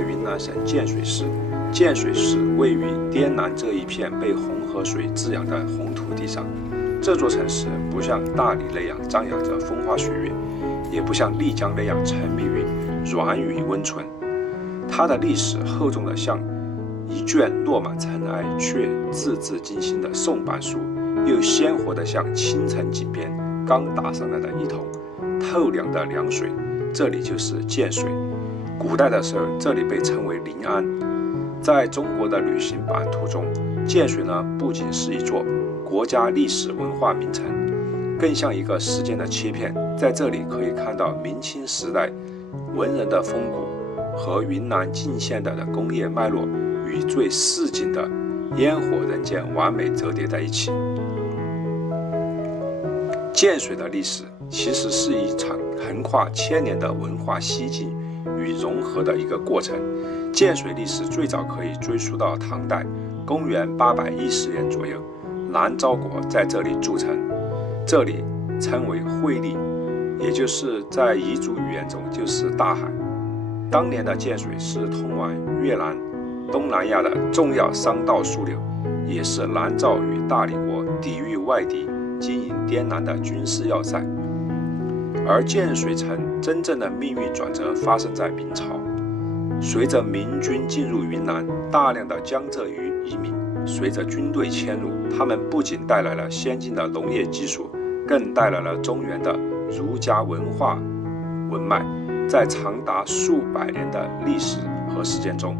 云南省建水市。建水市位于滇南这一片被红河水滋养的红土地上。这座城市不像大理那样张扬着风花雪月，也不像丽江那样沉迷于软语温存。它的历史厚重的像一卷落满尘埃却字字惊心的宋版书，又鲜活的像清晨井边刚打上来的一桶透凉的凉水。这里就是建水。古代的时候，这里被称为临安。在中国的旅行版图中，建水呢不仅是一座国家历史文化名城，更像一个时间的切片。在这里可以看到明清时代文人的风骨和云南近现代的工业脉络与最市井的烟火人间完美折叠在一起。建水的历史其实是一场横跨千年的文化西进与融合的一个过程。建水历史最早可以追溯到唐代，公元810年左右，南诏国在这里筑城，这里称为会利，也就是在彝族语言中就是大海。当年的建水是通往越南、东南亚的重要商道枢纽，也是南诏与大理国抵御外敌、经营滇南的军事要塞。而建水城真正的命运转折发生在明朝。随着明军进入云南，大量的江浙移民随着军队迁入，他们不仅带来了先进的农业技术，更带来了中原的儒家文化文脉。在长达数百年的历史和实践中，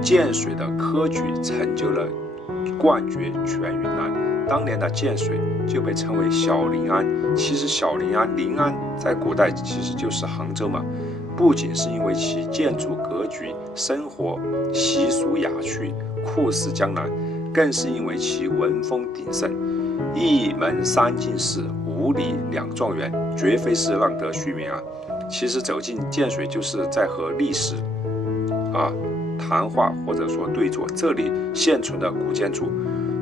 建水的科举成就了冠绝全云南。当年的建水就被称为小临安。其实小临安，临安在古代其实就是杭州嘛。不仅是因为其建筑格局、生活习俗雅趣、酷似江南，更是因为其文风鼎盛。一门三进士，五礼两状元，绝非是浪得虚名啊！其实走进建水就是在和历史谈话，或者说对坐。这里现存的古建筑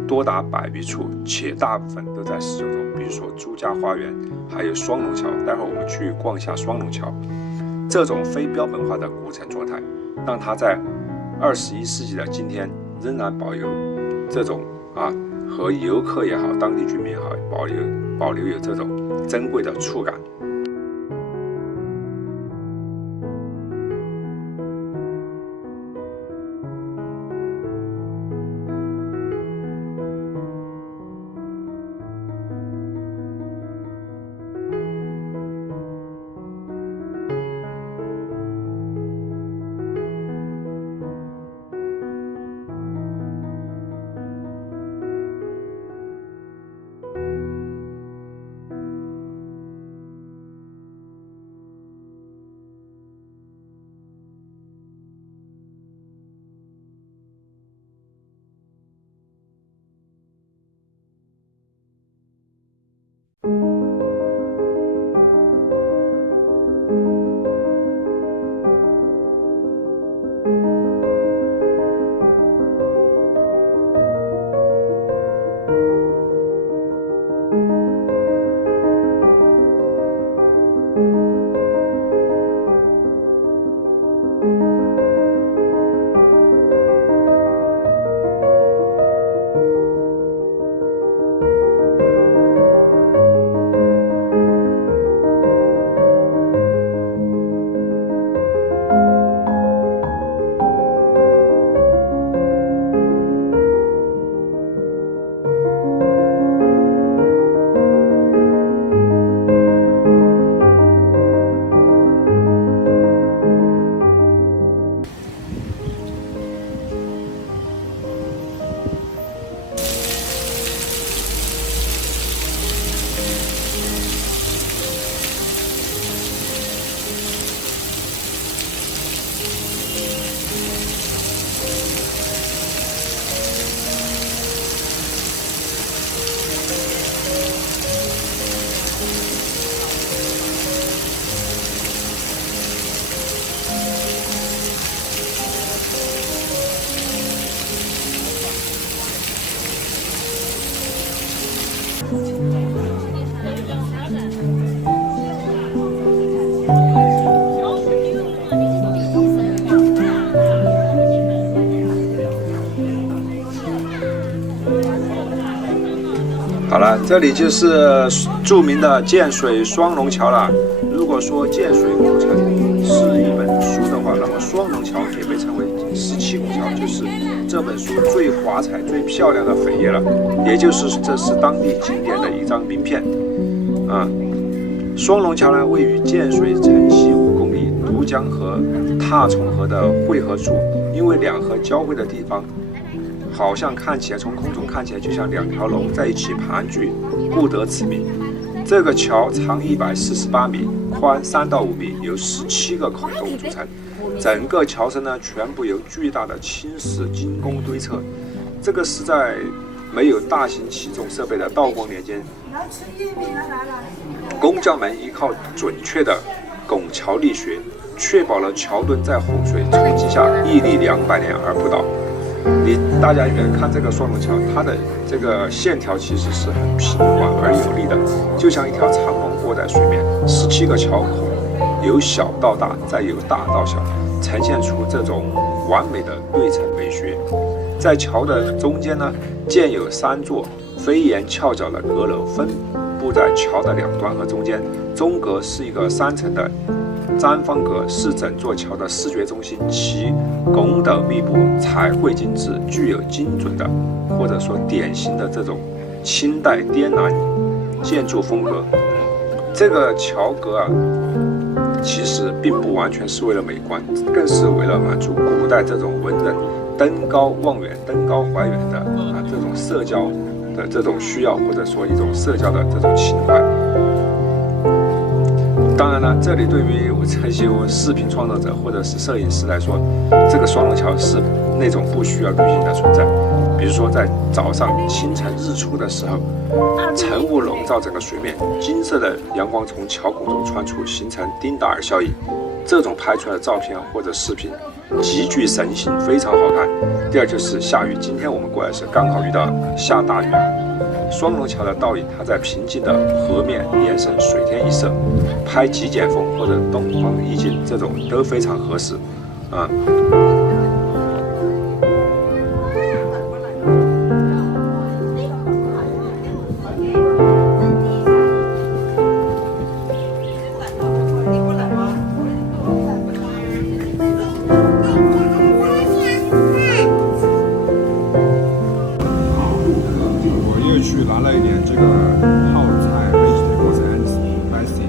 多达100余处，且大部分都在使用中，比如说朱家花园，还有双龙桥。待会儿我们去逛一下双龙桥。这种非标本化的古城状态，让它在21世纪的今天仍然保有这种和游客也好，当地居民也好，保留有这种珍贵的触感。好了，这里就是著名的建水双龙桥了。如果说建水工程是一本书的话，那么双龙桥也被称为17拱桥，就是这本书最华彩、最漂亮的扉页了。也就是这是当地景点的一张名片。双龙桥呢，位于建水城西5公里，都江和踏重河的汇合处。因为两河交汇的地方，好像看起来从空中看起来就像2条龙在一起盘踞，故得此名。这个桥长148米，宽3到5米，由17个孔洞组成。整个桥身呢，全部由巨大的青石精工堆砌。这个是在没有大型起重设备的道光年间，工匠们依靠准确的拱桥力学，确保了桥墩在洪水冲击下屹立200年而不倒。大家看这个双龙桥，它的这个线条其实是很平缓而有力的，就像一条长龙过在水面。17个桥孔由小到大，再由大到小，呈现出这种完美的对称美学。在桥的中间呢，建有3座飞檐翘角的阁楼，分布在桥的2端和中间。中阁是一个3层的毡方阁，是整座桥的视觉中心，其拱斗密布，彩绘精致，具有精准的或者说典型的这种清代滇南建筑风格。这个桥阁其实并不完全是为了美观，更是为了满足古代这种文人登高望远、登高怀远的这种社交的这种需要，或者说一种社交的这种情怀。当然了，这里对于这些视频创作者或者是摄影师来说，这个双龙桥是那种不需要滤镜的存在。比如说在早上清晨日出的时候，晨雾笼罩整个水面，金色的阳光从桥孔中穿出，形成丁达尔效应。这种拍出来的照片或者视频极具神性，非常好看。第二就是下雨，今天我们过来时刚好遇到下大雨。双龙桥的倒影，它在平静的河面延伸，水天一色，拍极简风或者东方意境，这种都非常合适。去拿了一点这个泡菜 vegetables and spicy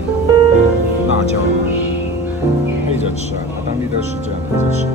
辣椒，配着吃它当地都是这样配着吃。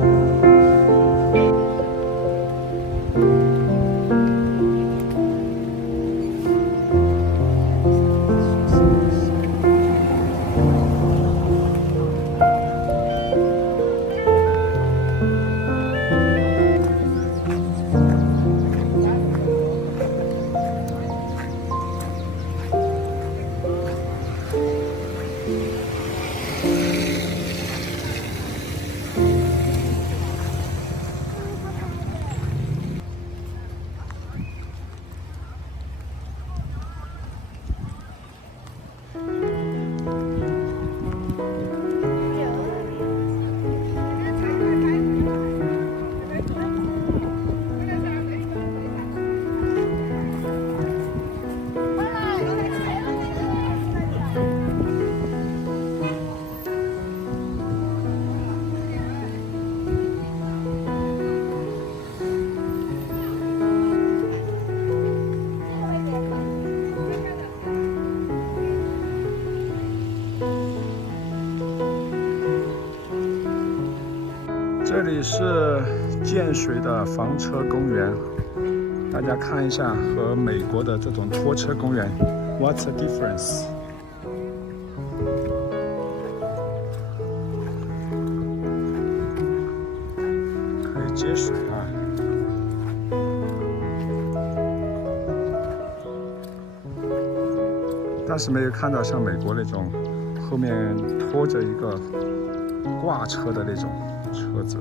这里是建水的房车公园，大家看一下和美国的这种拖车公园 ，What's the difference？ 可以接水但是没有看到像美国那种后面拖着一个挂车的那种车子。